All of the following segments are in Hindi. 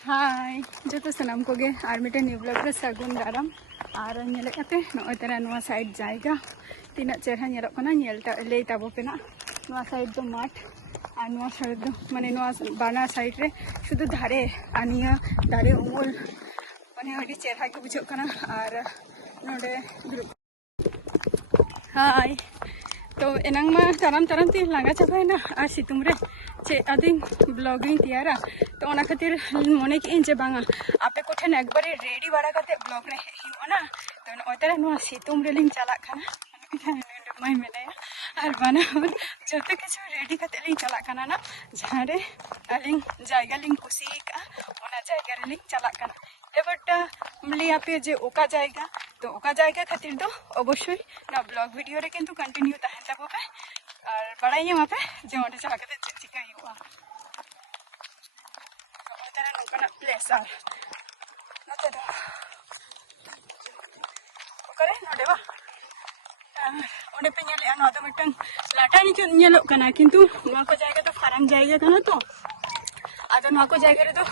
हाय जो सामान को और मिट्टे न्यू ब्लॉग रे सागुन दाराम और नेलेकाते नॉय तेरा नुआ साइड जाएगा तीना चेहरा नेलोकना नेलता ले ताबो पेना नुआ साइड दो माठ और नुआ साइड दो माने नुआ बाना साइड रे शुद्ध धारे आनिया धारे उमूल माने अड़ी चेहरा के बुझो कना और नोडे हाय तो एनांग मा ताराम ताराम ती लांगा चाबायना आ सितुंग रे चे आदिन ब्लॉगिंग तैयारा तो ओना खातिर मने की इन जे बांगा आपे को ठेन एकबारे रेडी बाड़ा करते ब्लॉग रे हियोना तो ओतरा नुआ सितुंग रे लिंग चला खाना माय मेनाया और बाना जते किछु रेडी करते लिंग चला खाना ना जहां रे अलिंग जायगा लिंग कुसी का ओना जायगा रे लिंग चला खाना एबट मलिया पे जे ओका जाएगा तो ओका जाएगा खातिर तो अवश्य ना ब्लॉग वीडियो रे किंतु कंटिन्यू तहन तबो पे और बड़ाई वहाँ पे जो ओटे चला के चिका हुआ ओतरा नोकना प्लेस और नते दो ओकरे नोडे बा ओडे पे नेले अन तो मिटन लाटा नि के नेलो कना किंतु नुआ को जाएगा तो फार्म जाएगा कना तो आदो नुआ को जाएगा रे तो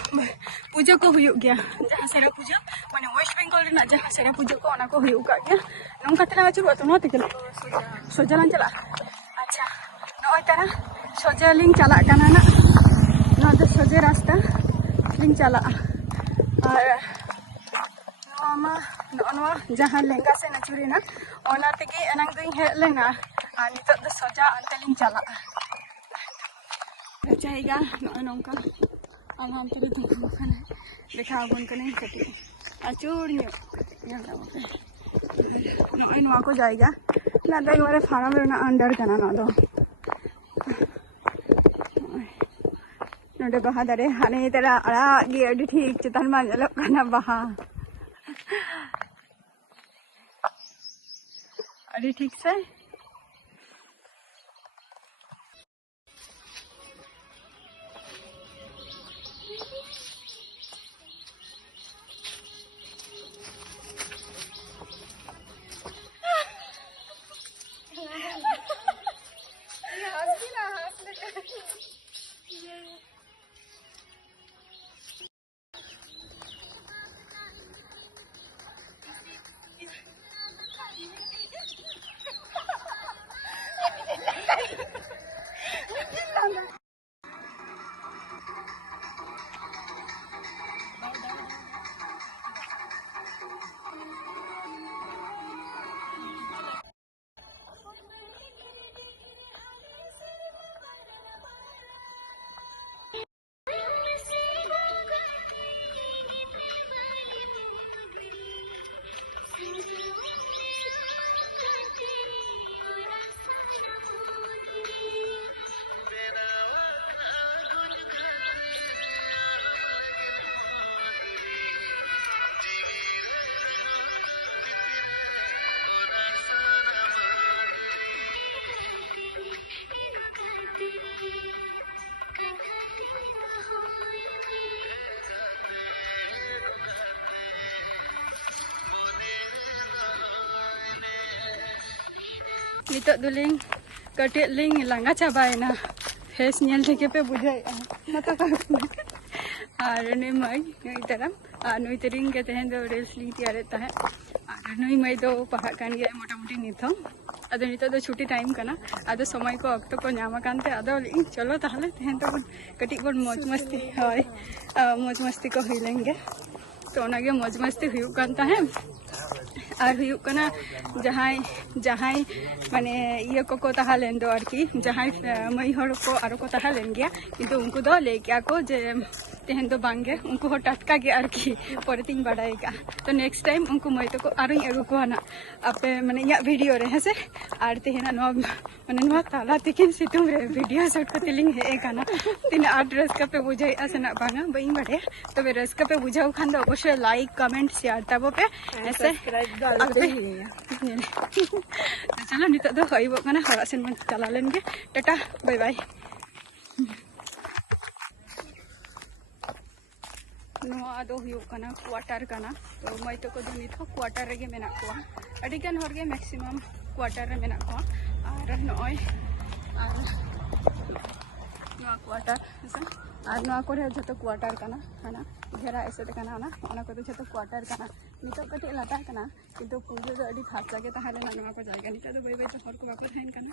पूजा को हुयो गया जहां सेरा पूजा माने वेस्ट बेंगल रे ना जहां सेरा पूजा को ओना को हुयो का गया नंका तला आचुर तो न तिकले सोजालान चला अच्छा नॉय तारा सोजा लिंग चला कना ना ना तो सोजे रास्ता लिंग चला और नोमा नोनवा जहां लेंगा से नचुरी ना ओना तेगे एनांग दुई हे लेना आ नितो द सोजा अंते लिंग चला जाएगा नॉय नोंका आल हम तेरे दुख खाना देखा बन कने कटी आचुर न्यो यंगा नॉय नोआ को जाएगा ना दाई मारे फार्म रे ना अंडर कना ना दो नोडे बहा दारे हाने तेरा अड़ा गे अडी ठीक चितान मा जलो कना बहा अडी ठीक से नितो दुलिंग कटे लिंग लांगा चाबायना फेस नेल थेके पे बुझाय नतो का और नै मई नै तरम नुई तरिंग के तहन दो रील्स लिंग तैयार है और नुई मई दो पहा कान गया मोटा मोटी निथो अदो नितो दो छुट्टी टाइम कना अदो समय को अक्तो को नामा कानते अदो लिंग चलो ताहले तहन तो कटी को मौज मस्ती होय मौज मस्ती को हुई लेंगे तो ओनागे मौज मस्ती हुई कानता है और हुई कना जहाई जहाई माने ये को ताहालेन दो आरकी जहाई मई हर को आरो को ताहालेन गया किंतु उनको दो ले क्या को जे तेहन दो बांगे उनको टटका के आरकी परतिंग बाडायगा तो नेक्स्ट टाइम उनको मई तो को आरो एगु को ना आपे माने या वीडियो रे हेसे आर तेहना नो माने नो ताला तिकिन सितुंग रे वीडियो शूट को तिलिंग हे काना तीन आठ रस्का पे बुझाई असना बांगा बई बड़े तबे रस्का पे बुझाओ खान दो अवश्य लाइक कमेंट शेयर तबो पे ऐसे तो चलो नितो दो हईबो कना हरा सेन मन चला लेंगे टाटा बाय बाय नुआ दो हुयो कना क्वार्टर कना तो मई तो को नित क्वार्टर रे मेना को अडी गान हर गे मैक्सिमम क्वार्टर रे मेना को और नय और क्वार्टर है और नवा कोरे जो क्वार्टर करना है ना घेरा एसेट करना ओना को जो क्वार्टर करना नितो कटे लाटा करना किंतु पूजो जो अडी फार्चा के ताहले ना नवा को जायगा नितो तो बै बै हर को बापे थाइन करना